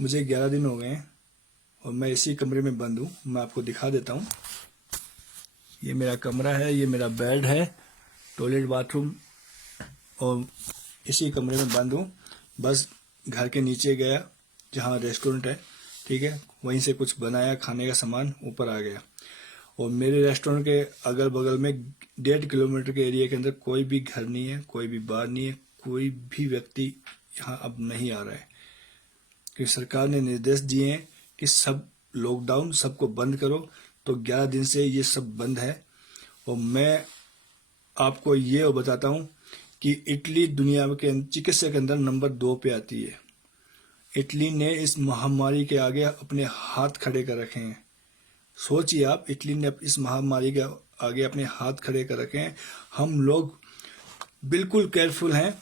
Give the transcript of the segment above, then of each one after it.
मुझे 11 दिन हो गए हैं और मैं इसी कमरे में बंद हूँ। मैं आपको दिखा देता हूँ। ये मेरा कमरा है, ये मेरा बेड है, टॉयलेट बाथरूम, और इसी कमरे में बंद हूँ। बस घर के नीचे गया जहाँ रेस्टोरेंट है, ठीक है, वहीं से कुछ बनाया खाने का सामान, ऊपर आ गया। और मेरे रेस्टोरेंट के अगल बगल में 1.5 किलोमीटर के एरिया के अंदर कोई भी घर नहीं है, कोई भी बार नहीं है, कोई भी व्यक्ति यहाँ अब नहीं आ रहा है, क्योंकि सरकार ने निर्देश दिए हैं कि सब लॉकडाउन, सबको बंद करो। तो 11 दिन से ये सब बंद है। और मैं आपको ये बताता हूँ कि इटली दुनिया के चिकित्सा के अंदर नंबर 2 पे आती है। इटली ने इस महामारी के आगे अपने हाथ खड़े कर रखे हैं। सोचिए आप, इटली ने इस महामारी के आगे अपने हाथ खड़े कर रखे हैं। हम लोग बिल्कुल केयरफुल हैं।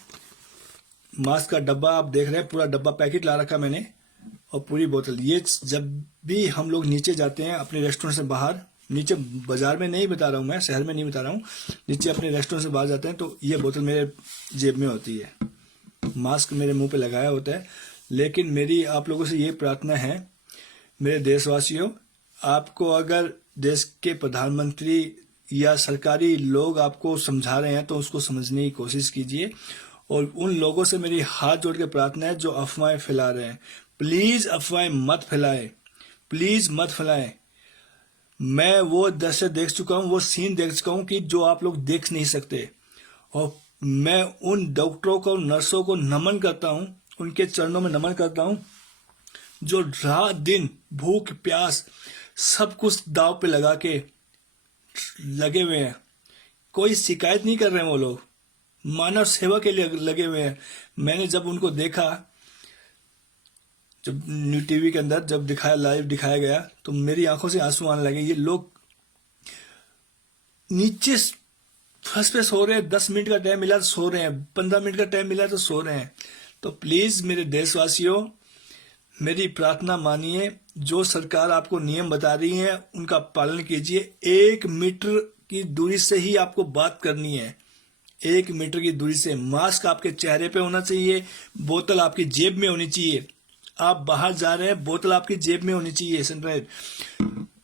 मास्क का डब्बा आप देख रहे हैं, पूरा डब्बा पैकेट ला रखा मैंने, और पूरी बोतल। ये जब भी हम लोग नीचे जाते हैं अपने रेस्टोरेंट से बाहर, नीचे बाजार में नहीं बता रहा हूँ मैं, शहर में नहीं बता रहा हूँ, नीचे अपने रेस्टोरेंट से बाहर जाते हैं तो ये बोतल मेरे जेब में होती है, मास्क मेरे मुंह पे लगाया होता है। लेकिन मेरी आप लोगों से ये प्रार्थना है, मेरे देशवासियों, आपको अगर देश के प्रधानमंत्री या सरकारी लोग आपको समझा रहे हैं तो उसको समझने की कोशिश कीजिए। और उन लोगों से मेरी हाथ जोड़ के प्रार्थना है जो अफवाहें फैला रहे हैं, प्लीज अफवाहें मत फैलाएं, प्लीज मत फैलाएं। मैं वो दृश्य देख चुका हूँ, वो सीन देख चुका हूँ कि जो आप लोग देख नहीं सकते। और मैं उन डॉक्टरों को, नर्सों को नमन करता हूँ, उनके चरणों में नमन करता हूँ, जो रात दिन भूख प्यास सब कुछ दाव पे लगा के लगे हुए हैं। कोई शिकायत नहीं कर रहे हैं, वो लोग मानव सेवा के लिए लगे हुए हैं। मैंने जब उनको देखा, जब न्यू टीवी के अंदर जब लाइव दिखाया गया, तो मेरी आंखों से आंसू आने लगे। ये लोग नीचे फर्स्ट पे सो रहे हैं, 10 मिनट का टाइम मिला तो सो रहे हैं, 15 मिनट का टाइम मिला तो सो रहे हैं। तो प्लीज मेरे देशवासियों, मेरी प्रार्थना मानिए, जो सरकार आपको नियम बता रही है उनका पालन कीजिए। 1 मीटर की दूरी से ही आपको बात करनी है, 1 मीटर की दूरी से। मास्क आपके चेहरे पे होना चाहिए, बोतल आपकी जेब में होनी चाहिए। आप बाहर जा रहे हैं, बोतल आपकी जेब में होनी चाहिए, सनराइज।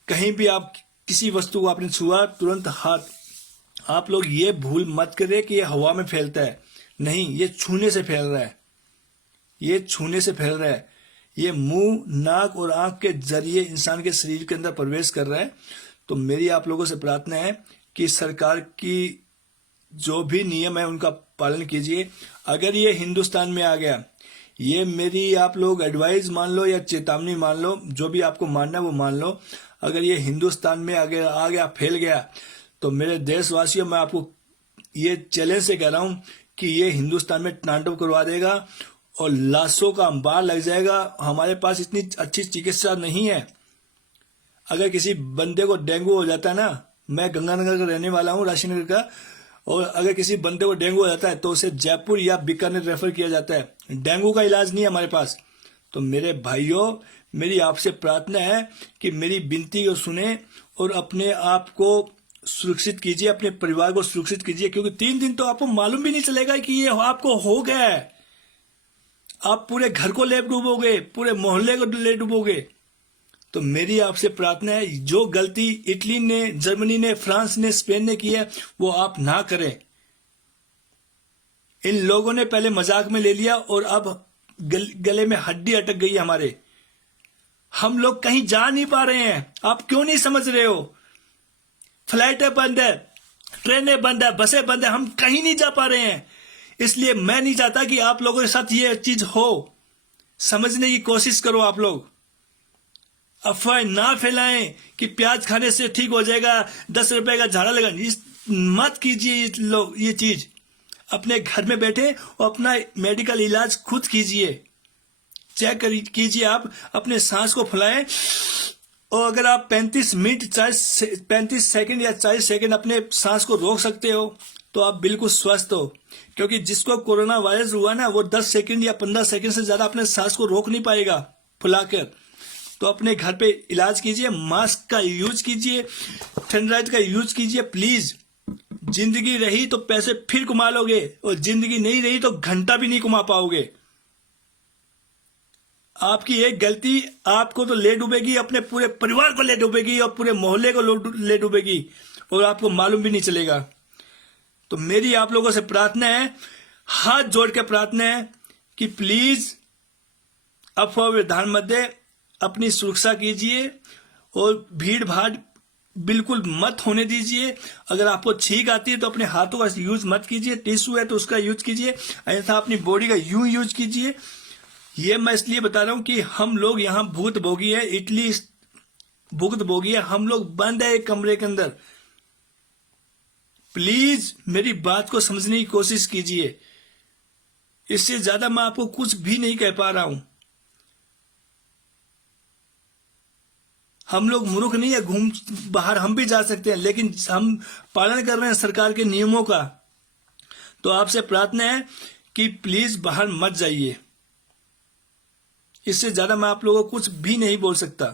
कहीं भी आप किसी वस्तु को आपने छुआ, तुरंत हाथ। आप लोग ये भूल मत करें कि ये हवा में फैलता है, नहीं, ये छूने से फैल रहा है, ये छूने से फैल रहा है। ये मुंह, नाक और आंख के जरिए इंसान के शरीर के अंदर प्रवेश कर रहा है। तो मेरी आप लोगों से प्रार्थना है कि सरकार की जो भी नियम है उनका पालन कीजिए। अगर ये हिंदुस्तान में आ गया, ये मेरी आप लोग एडवाइस मान लो या चेतावनी मान लो, जो भी आपको मानना है वो मान लो। अगर ये हिंदुस्तान में आ गया, फैल गया, तो मेरे देशवासियों, मैं आपको ये चैलेंज से कह रहा हूं कि ये हिंदुस्तान में तांडव करवा देगा और लाशों का अंबार लग जाएगा। हमारे पास इतनी अच्छी चिकित्सा नहीं है। अगर किसी बंदे को डेंगू हो जाता है ना, मैं गंगानगर का रहने वाला हूँ, राशीनगर का, और अगर किसी बंदे को डेंगू हो जाता है तो उसे जयपुर या बीकानेर रेफर किया जाता है। डेंगू का इलाज नहीं है हमारे पास। तो मेरे भाइयों, मेरी आपसे प्रार्थना है कि मेरी विनती को सुने और अपने आप को सुरक्षित कीजिए, अपने परिवार को सुरक्षित कीजिए, क्योंकि 3 दिन तो आपको मालूम भी नहीं चलेगा कि ये आपको हो गया है। आप पूरे घर को ले डूबोगे, पूरे मोहल्ले को ले डूबोगे। तो मेरी आपसे प्रार्थना है, जो गलती इटली ने, जर्मनी ने, फ्रांस ने, स्पेन ने की है, वो आप ना करें। इन लोगों ने पहले मजाक में ले लिया और अब गले में हड्डी अटक गई हमारे। हम लोग कहीं जा नहीं पा रहे हैं। आप क्यों नहीं समझ रहे हो? फ्लाइटें बंद है, ट्रेनें बंद है, बसें बंद है, हम कहीं नहीं जा पा रहे हैं। इसलिए मैं नहीं चाहता कि आप लोगों के साथ ये चीज हो। समझने की कोशिश करो आप लोग। अफवाह ना फैलाएं कि प्याज खाने से ठीक हो जाएगा, 10 रुपए का झाड़ा लगा। मत कीजिए लोग ये चीज। अपने घर में बैठे और अपना मेडिकल इलाज खुद कीजिए। चेक कीजिए, आप अपने सांस को फुलाएं, और अगर आप 35 सेकंड या 40 सेकंड अपने सांस को रोक सकते हो तो आप बिल्कुल स्वस्थ हो। क्योंकि जिसको कोरोना वायरस हुआ ना, वो 10 सेकंड या 15 सेकंड से ज्यादा अपने सांस को रोक नहीं पाएगा फुलाकर। तो अपने घर पे इलाज कीजिए, मास्क का यूज कीजिए, सैनिटाइजर का यूज कीजिए प्लीज। जिंदगी रही तो पैसे फिर कमा लोगे, और जिंदगी नहीं रही तो घंटा भी नहीं कमा पाओगे। आपकी एक गलती आपको तो ले डूबेगी, अपने पूरे परिवार को ले डूबेगी और पूरे मोहल्ले को ले डूबेगी और आपको मालूम भी नहीं चलेगा। तो मेरी आप लोगों से प्रार्थना है, हाथ जोड़ के प्रार्थना है कि प्लीज अफवाह में ध्यान मत दे, अपनी सुरक्षा कीजिए और भीड़ भाड़ बिल्कुल मत होने दीजिए। अगर आपको छींक आती है तो अपने हाथों का यूज मत कीजिए, टिश्यू है तो उसका यूज कीजिए, अन्यथा अपनी बॉडी का यूज कीजिए। ये मैं इसलिए बता रहा हूं कि हम लोग यहाँ भूत भोगी है, इटली भुगत भोगी है, हम लोग बंद है एक कमरे के अंदर। प्लीज मेरी बात को समझने की कोशिश कीजिए, इससे ज्यादा मैं आपको कुछ भी नहीं कह पा रहा हूं। हम लोग मूर्ख नहीं है, घूम बाहर हम भी जा सकते हैं, लेकिन हम पालन कर रहे हैं सरकार के नियमों का। तो आपसे प्रार्थना है कि प्लीज बाहर मत जाइए, इससे ज्यादा मैं आप लोगों को कुछ भी नहीं बोल सकता।